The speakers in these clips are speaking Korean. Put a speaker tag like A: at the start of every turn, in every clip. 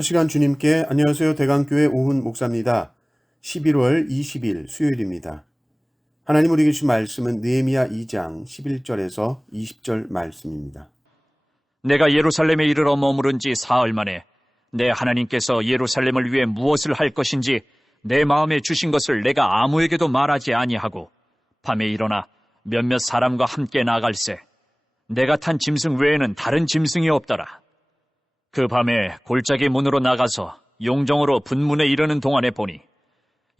A: 첫 시간 주님께 안녕하세요. 대강교회 오훈 목사입니다. 11월 20일 수요일입니다. 하나님 우리에게 주신 말씀은 느헤미야 2장 11절에서 20절 말씀입니다.
B: 내가 예루살렘에 이르러 머무른 지 사흘 만에 내 하나님께서 예루살렘을 위해 무엇을 할 것인지 내 마음에 주신 것을 내가 아무에게도 말하지 아니하고 밤에 일어나 몇몇 사람과 함께 나갈새 내가 탄 짐승 외에는 다른 짐승이 없더라. 그 밤에 골짜기 문으로 나가서 용정으로 분문에 이르는 동안에 보니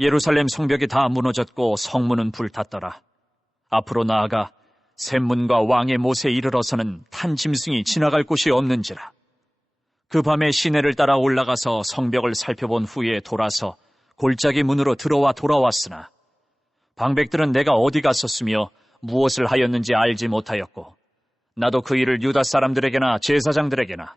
B: 예루살렘 성벽이 다 무너졌고 성문은 불탔더라. 앞으로 나아가 샘문과 왕의 못에 이르러서는 탄 짐승이 지나갈 곳이 없는지라. 그 밤에 시내를 따라 올라가서 성벽을 살펴본 후에 돌아서 골짜기 문으로 들어와 돌아왔으나 방백들은 내가 어디 갔었으며 무엇을 하였는지 알지 못하였고 나도 그 일을 유다 사람들에게나 제사장들에게나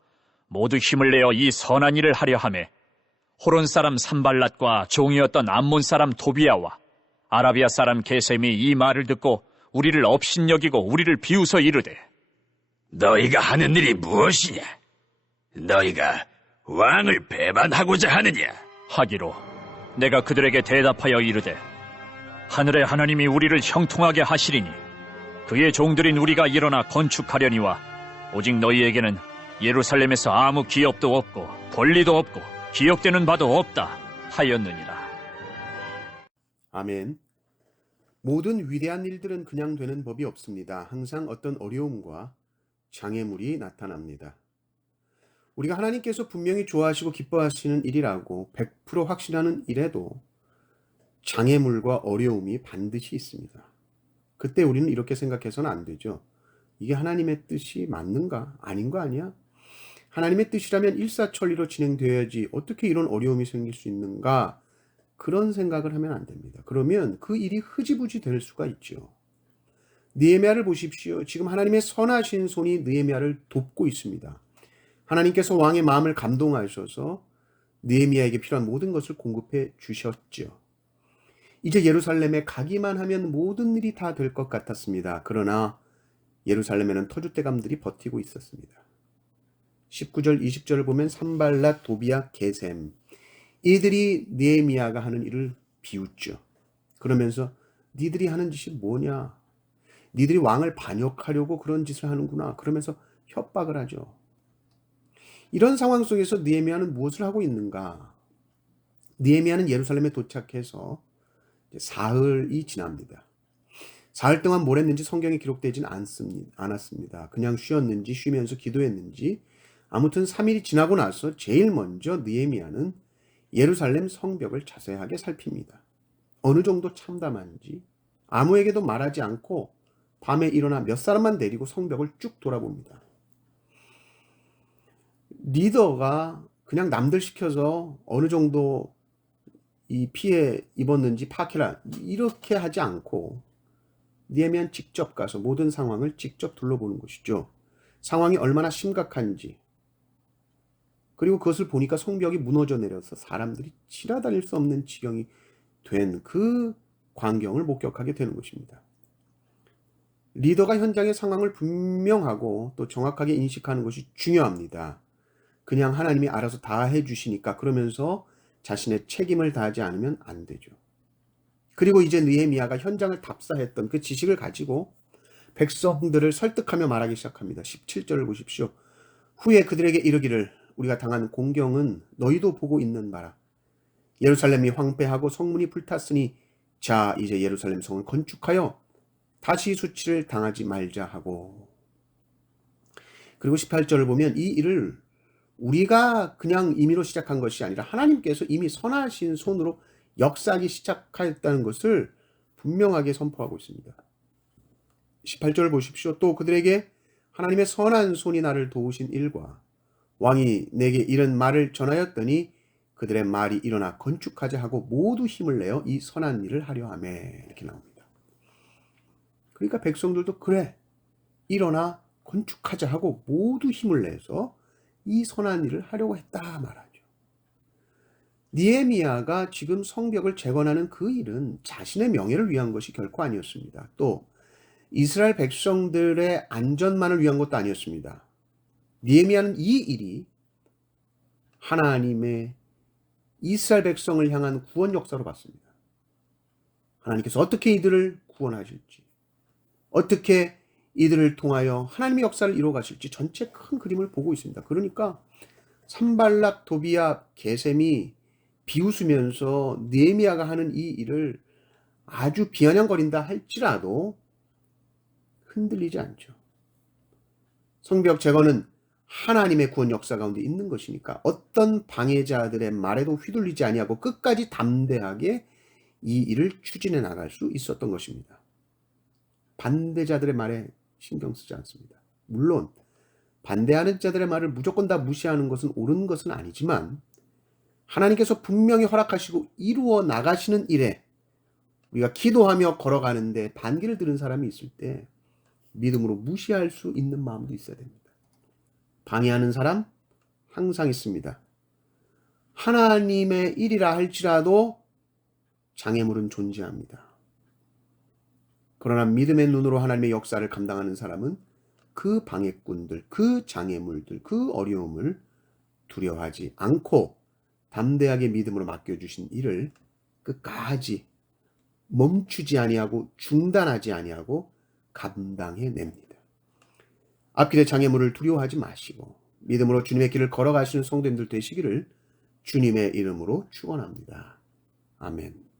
B: 모두 힘을 내어 이 선한 일을 하려 함에 호론 사람 산발랏과 종이었던 암몬 사람 도비아와 아라비아 사람 게셈이 이 말을 듣고 우리를 업신여기고 우리를 비웃어 이르되
C: 너희가 하는 일이 무엇이냐? 너희가 왕을 배반하고자 하느냐?
B: 하기로 내가 그들에게 대답하여 이르되 하늘의 하나님이 우리를 형통하게 하시리니 그의 종들인 우리가 일어나 건축하려니와 오직 너희에게는 예루살렘에서 아무 기업도 없고 권리도 없고 기억되는 바도 없다 하였느니라
A: 아멘. 모든 위대한 일들은 그냥 되는 법이 없습니다. 항상 어떤 어려움과 장애물이 나타납니다. 우리가 하나님께서 분명히 좋아하시고 기뻐하시는 일이라고 100% 확신하는 일에도 장애물과 어려움이 반드시 있습니다. 그때 우리는 이렇게 생각해서는 안 되죠. 이게 하나님의 뜻이 맞는가? 아닌 거 아니야? 하나님의 뜻이라면 일사천리로 진행되어야지 어떻게 이런 어려움이 생길 수 있는가? 그런 생각을 하면 안 됩니다. 그러면 그 일이 흐지부지 될 수가 있죠. 느헤미야를 보십시오. 지금 하나님의 선하신 손이 느헤미야를 돕고 있습니다. 하나님께서 왕의 마음을 감동하셔서 느헤미야에게 필요한 모든 것을 공급해 주셨죠. 이제 예루살렘에 가기만 하면 모든 일이 다 될 것 같았습니다. 그러나 예루살렘에는 터줏대감들이 버티고 있었습니다. 19절 20절을 보면 산발랏 도비야 게셈 이들이 느헤미야가 하는 일을 비웃죠. 그러면서 니들이 하는 짓이 뭐냐? 니들이 왕을 반역하려고 그런 짓을 하는구나. 그러면서 협박을 하죠. 이런 상황 속에서 느헤미야는 무엇을 하고 있는가? 느헤미야는 예루살렘에 도착해서 사흘이 지납니다. 사흘 동안 뭘 했는지 성경에 기록되진 않습니다. 않았습니다. 그냥 쉬었는지 쉬면서 기도했는지 아무튼 3일이 지나고 나서 제일 먼저 느헤미야는 예루살렘 성벽을 자세하게 살핍니다. 어느 정도 참담한지 아무에게도 말하지 않고 밤에 일어나 몇 사람만 데리고 성벽을 쭉 돌아봅니다. 리더가 그냥 남들 시켜서 어느 정도 이 피해 입었는지 파키라 이렇게 하지 않고 니에미안 직접 가서 모든 상황을 직접 둘러보는 것이죠. 상황이 얼마나 심각한지 그리고 그것을 보니까 성벽이 무너져 내려서 사람들이 지나다닐 수 없는 지경이 된 그 광경을 목격하게 되는 것입니다. 리더가 현장의 상황을 분명하고 또 정확하게 인식하는 것이 중요합니다. 그냥 하나님이 알아서 다 해주시니까 그러면서 자신의 책임을 다하지 않으면 안 되죠. 그리고 이제 느헤미야가 현장을 답사했던 그 지식을 가지고 백성들을 설득하며 말하기 시작합니다. 17절을 보십시오. 후에 그들에게 이르기를 우리가 당한 공경은 너희도 보고 있는 바라. 예루살렘이 황폐하고 성문이 불탔으니 자 이제 예루살렘 성을 건축하여 다시 수치를 당하지 말자 하고 그리고 18절을 보면 이 일을 우리가 그냥 임의로 시작한 것이 아니라 하나님께서 이미 선하신 손으로 역사하기 시작하였다는 것을 분명하게 선포하고 있습니다. 18절을 보십시오. 또 그들에게 하나님의 선한 손이 나를 도우신 일과 왕이 내게 이런 말을 전하였더니 그들의 말이 일어나 건축하자 하고 모두 힘을 내어 이 선한 일을 하려 하매 이렇게 나옵니다. 그러니까 백성들도 그래 일어나 건축하자 하고 모두 힘을 내서 이 선한 일을 하려고 했다 말하죠. 니에미아가 지금 성벽을 재건하는 그 일은 자신의 명예를 위한 것이 결코 아니었습니다. 또 이스라엘 백성들의 안전만을 위한 것도 아니었습니다. 니에미아는 이 일이 하나님의 이스라엘 백성을 향한 구원 역사로 봤습니다. 하나님께서 어떻게 이들을 구원하실지, 어떻게 이들을 통하여 하나님의 역사를 이루어 가실지 전체 큰 그림을 보고 있습니다. 그러니까 산발락, 도비야, 게셈이 비웃으면서 느헤미야가 하는 이 일을 아주 비아냥거린다 할지라도 흔들리지 않죠. 성벽 재건은 하나님의 구원 역사 가운데 있는 것이니까 어떤 방해자들의 말에도 휘둘리지 아니하고 끝까지 담대하게 이 일을 추진해 나갈 수 있었던 것입니다. 반대자들의 말에 신경 쓰지 않습니다. 물론 반대하는 자들의 말을 무조건 다 무시하는 것은 옳은 것은 아니지만 하나님께서 분명히 허락하시고 이루어 나가시는 일에 우리가 기도하며 걸어가는데 반기를 들은 사람이 있을 때 믿음으로 무시할 수 있는 마음도 있어야 됩니다. 방해하는 사람 항상 있습니다. 하나님의 일이라 할지라도 장애물은 존재합니다. 그러나 믿음의 눈으로 하나님의 역사를 감당하는 사람은 그 방해꾼들, 그 장애물들, 그 어려움을 두려워하지 않고 담대하게 믿음으로 맡겨주신 일을 끝까지 멈추지 아니하고 중단하지 아니하고 감당해 냅니다. 앞길의 장애물을 두려워하지 마시고 믿음으로 주님의 길을 걸어가시는 성도님들 되시기를 주님의 이름으로 축원합니다. 아멘.